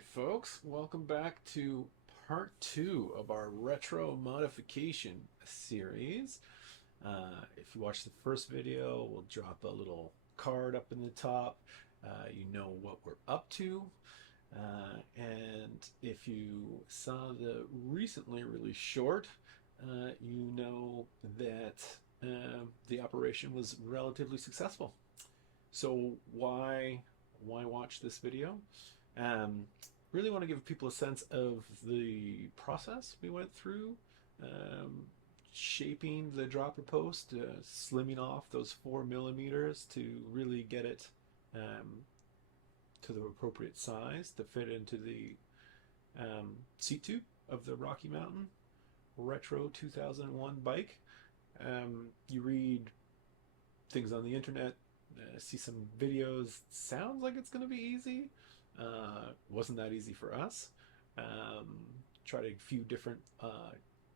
right, folks, welcome back to part two of our retro modification series. If you watched the first video, we'll drop a little card up in the top. You know what we're up to. And if you saw the recently released short, you know that the operation was relatively successful. So why watch this video? Um, really want to give people a sense of the process we went through, um, shaping the dropper post, slimming off those 4 millimeters to really get it to the appropriate size to fit into the seat tube of the Rocky Mountain Retro 2001 bike. You read things on the internet, see some videos. Sounds like it's going to be easy. Wasn't that easy for us. Tried a few different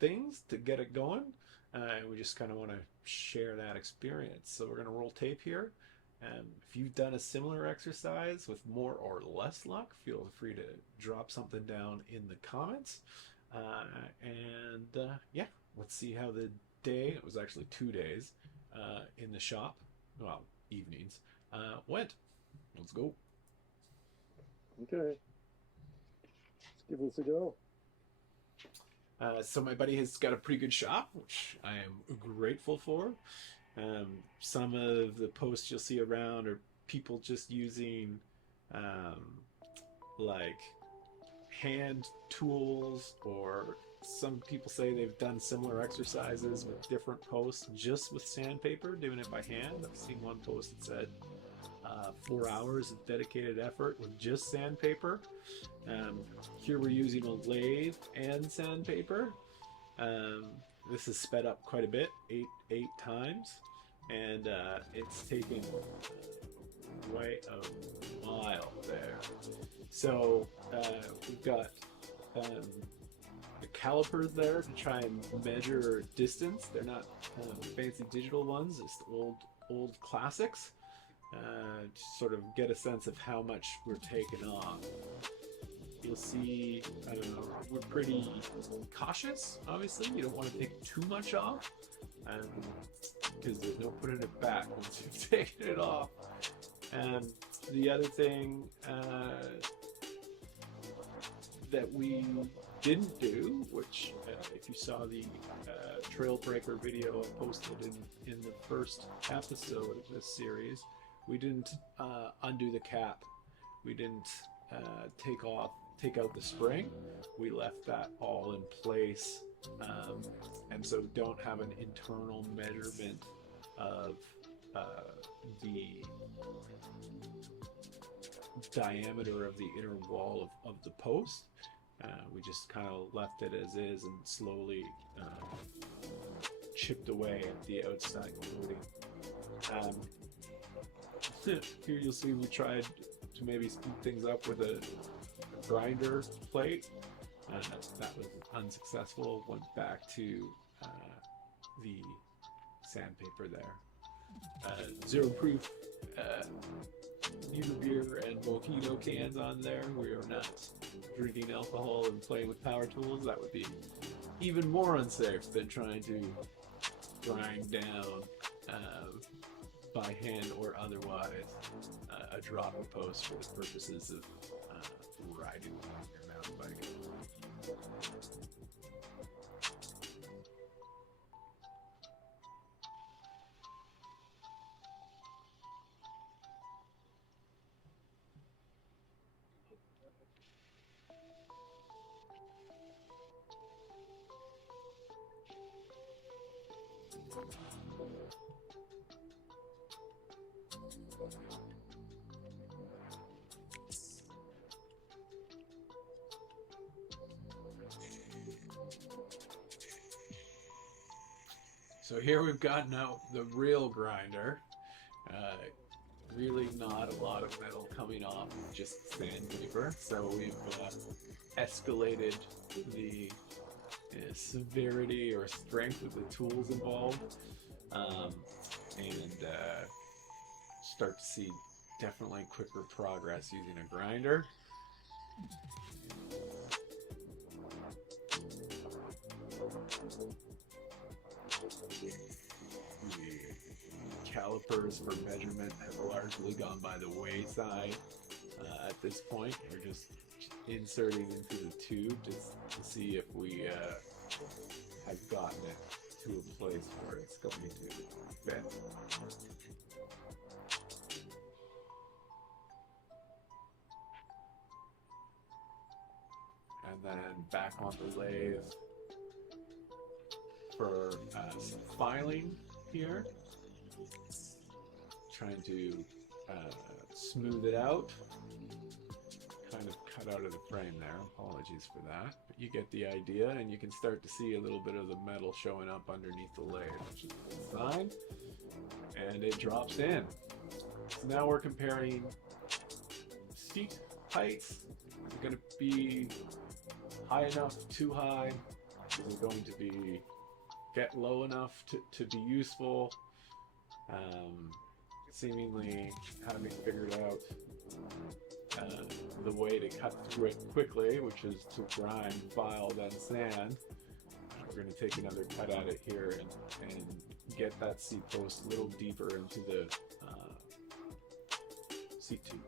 things to get it going, and we just kind of want to share that experience. So we're going to roll tape here. If you've done a similar exercise with more or less luck, feel free to drop something down in the comments. Yeah, let's see how the day, it was actually 2 days in the shop, well, evenings, went. Let's go. Okay, let's give this a go. So my buddy has got a pretty good shop, which I am grateful for. Some of the posts you'll see around are people just using like hand tools, or some people say they've done similar exercises with different posts just with sandpaper, doing it by hand. I've seen one post that said 4 hours of dedicated effort with just sandpaper. Here we're using a lathe and sandpaper. This is sped up quite a bit, eight times, and it's taken quite a while there. So we've got the calipers there to try and measure distance. They're not fancy digital ones, just old classics. To sort of get a sense of how much we're taking off. You'll see, I don't know, we're pretty cautious, obviously. You don't want to take too much off, because there's no putting it back once you've taken it off. And the other thing that we didn't do, which if you saw the Trail Breaker video I posted in the first episode of this series, we didn't undo the cap. We didn't take out the spring. We left that all in place, and so don't have an internal measurement of the diameter of the inner wall of the post. We just kind of left it as is and slowly chipped away at the outside coating. Here you'll see we tried to maybe speed things up with a grinder plate. That was unsuccessful. Went back to the sandpaper there. Zero proof beer and mojito cans on there. We are not drinking alcohol and playing with power tools. That would be even more unsafe than trying to grind down by hand or otherwise a dropper post for the purposes of riding on your mountain bike. So here we've got now the real grinder. Really not a lot of metal coming off, just sandpaper. So we've escalated the severity or strength of the tools involved, and start to see definitely quicker progress using a grinder. calipers for measurement have largely gone by the wayside at this point. We're just inserting into the tube just to see if we have gotten it to a place where it's going to fit. And then back on the lathe for some filing here. Trying to smooth it out. Kind of cut out of the frame there. Apologies for that. But you get the idea, and you can start to see a little bit of the metal showing up underneath the lathe, which is fine. And it drops in. So now we're comparing seat heights. Is it going to be high enough, too high? Is it going to be get low enough to be useful? Seemingly having figured out the way to cut through it quickly, which is to grind, file, then sand. We're going to take another cut at it here and get that seat post a little deeper into the seat tube.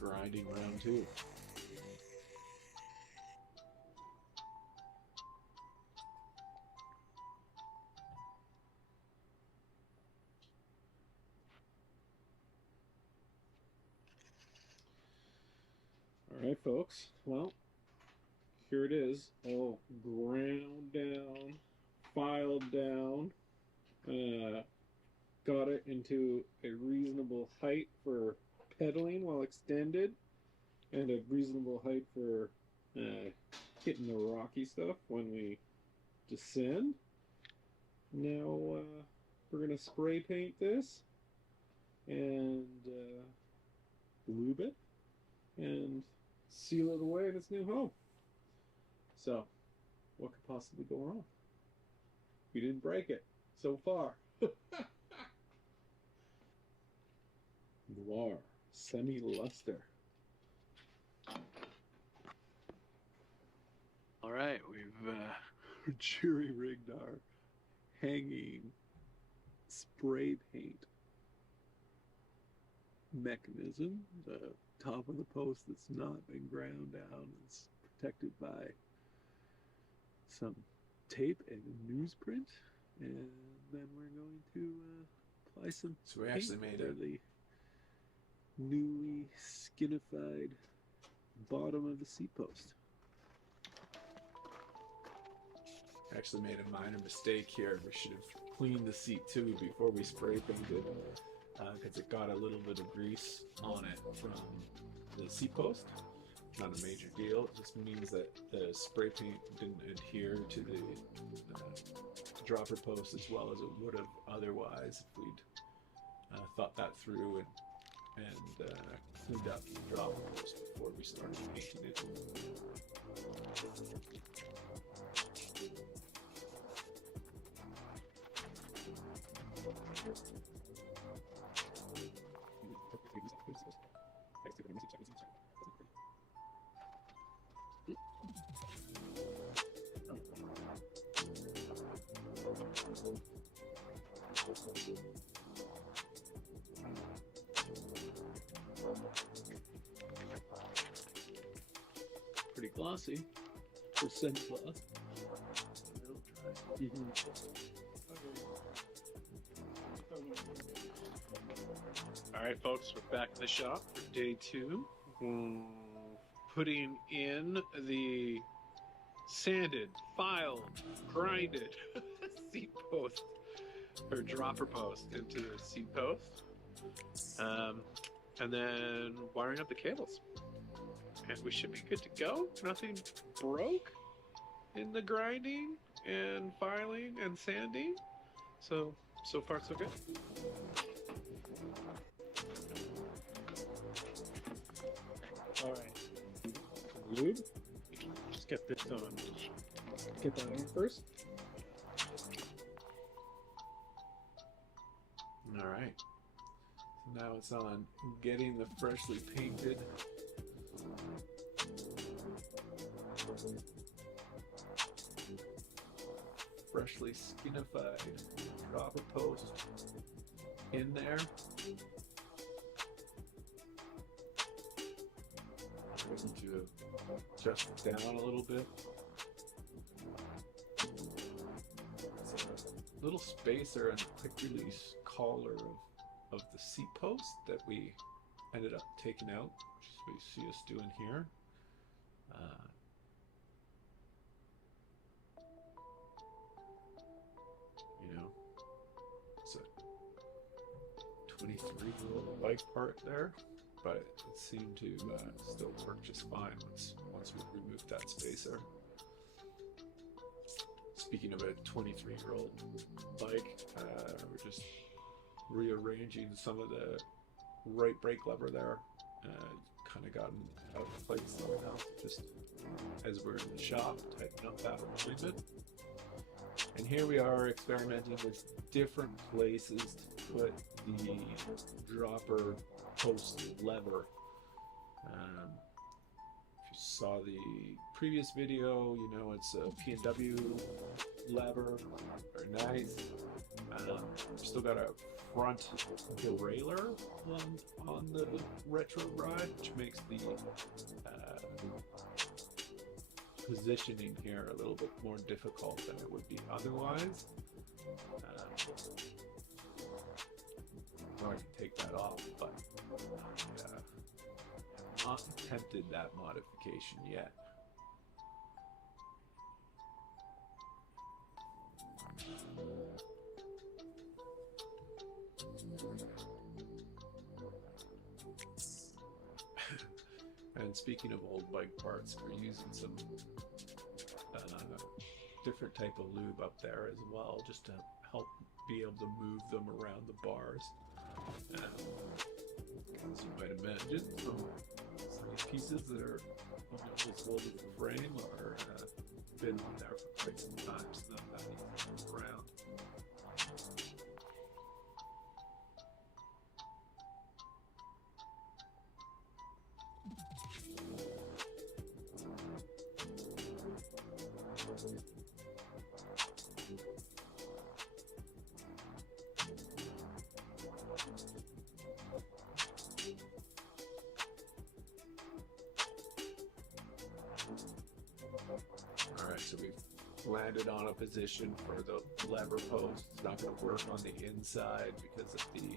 Grinding round 2. Alright, folks. Well, here it is. All ground down, filed down. Got it into a reasonable height for pedaling while extended, and a reasonable height for hitting the rocky stuff when we descend. Now we're going to spray paint this and lube it and seal it away in its new home. So, what could possibly go wrong? We didn't break it so far. Noir, semi-luster. All right, we've jury-rigged our hanging spray paint mechanism. The top of the post that's not been ground down is protected by some tape and newsprint, and then we're going to apply some So we paint actually made to the newly skinified bottom of the seat post. Actually made a minor mistake here. We should have cleaned the seat too before we spray painted, because it got a little bit of grease on it from the seat post. Not a major deal. It just means that the spray paint didn't adhere to the dropper post as well as it would have otherwise if we'd thought that through and cleaned up the dropper post before we started painting it. Pretty glossy for semi-gloss. All right, folks, we're back in the shop for day 2. Putting in the sanded, filed, grinded seat post or dropper post into the seat post, and then wiring up the cables. And we should be good to go. Nothing broke in the grinding and filing and sanding. So far so good. All right. Lube. Just get this on. Get that on first. All right. So now it's on getting the freshly painted freshly skinified dropper post in there. I'm going to adjust it down a little bit. It's a little spacer and quick release collar of the seat post that we ended up taking out, which is what you see us doing here. You know, it's a 23-year-old bike part there, but it seemed to still work just fine once we removed that spacer. Speaking of a 23-year-old bike, we're just rearranging some of the right brake lever there. Kind of gotten out of place somehow, just as we're in the shop, tightening up that alignment. And here we are experimenting with different places to put the dropper post lever. If you saw the previous video, you know it's a P&W lever, very nice. Still got a front derailleur on the retro ride, which makes the positioning here a little bit more difficult than it would be otherwise. I can take that off, but I not attempted that modification yet. And speaking of old bike parts, we're using some different type of lube up there as well, just to help be able to move them around the bars. As you might imagine, some pieces that are almost loaded for frame are been there for quite some time, so that needs to move around. Alright, so we've landed on a position for the lever post. It's not going to work on the inside because of the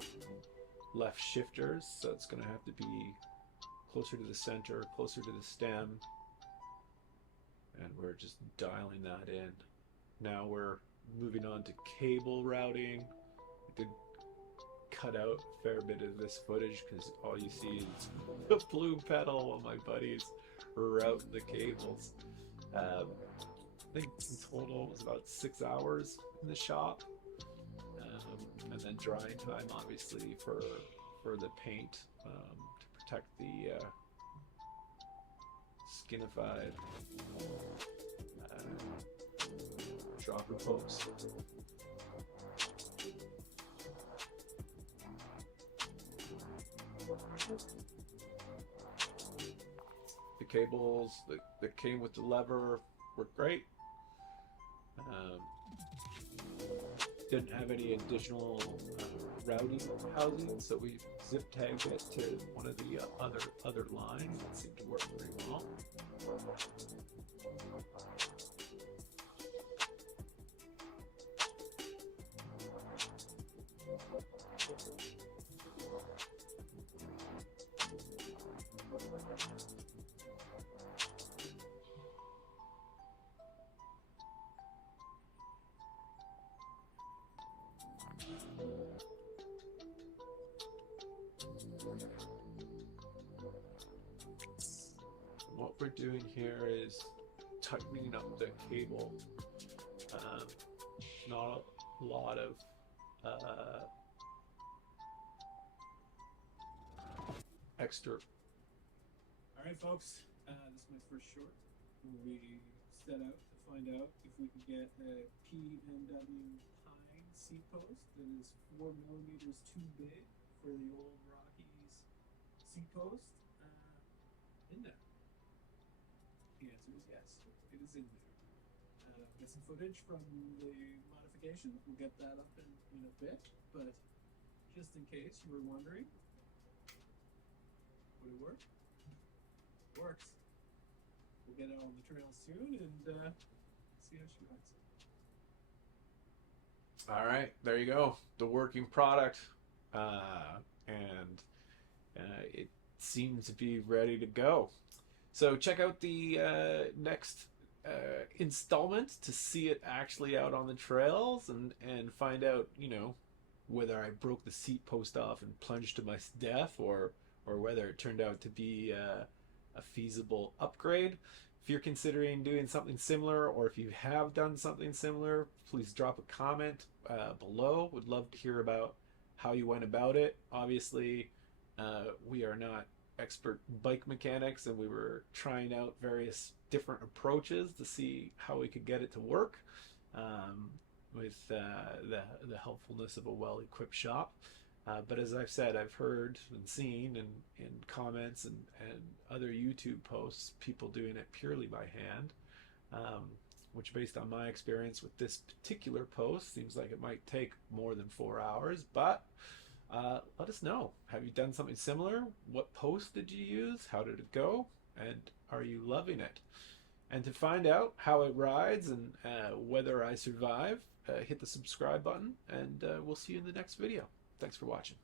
left shifters, so it's going to have to be closer to the center, closer to the stem, and we're just dialing that in. Now we're moving on to cable routing. I did cut out a fair bit of this footage because all you see is the plume pedal while my buddies route the cables. I think in total it was about 6 hours in the shop, and then drying time obviously for the paint to protect the skinified dropper post. The cables that came with the lever were great. Didn't have any additional routing housing, so we zip tagged it to one of the other lines. That seemed to work pretty well. What we're doing here is tightening up the cable. Not a lot of extra. All right, folks. This is my first short. We set out to find out if we could get a P&W pine seat post that is 4 millimeters too big for the old Rockies seat post in there. The answer is yes. It is in there. get some footage from the modification. We'll get that up in a bit, but just in case you were wondering, would it work? It works. We'll get out on the trail soon and see how she likes it. All right, there you go, the working product, and it seems to be ready to go. So check out the next installment to see it actually out on the trails and find out, you know, whether I broke the seat post off and plunged to my death, or whether it turned out to be a feasible upgrade. If you're considering doing something similar, or if you have done something similar, please drop a comment below. Would love to hear about how you went about it. Obviously, we are not expert bike mechanics, and we were trying out various different approaches to see how we could get it to work, with the helpfulness of a well-equipped shop. But as I've said, I've heard and seen in comments and other YouTube posts, people doing it purely by hand, which, based on my experience with this particular post, seems like it might take more than 4 hours. But let us know. Have you done something similar? What post did you use? How did it go? And are you loving it? And to find out how it rides and whether I survive, hit the subscribe button, and we'll see you in the next video. Thanks for watching.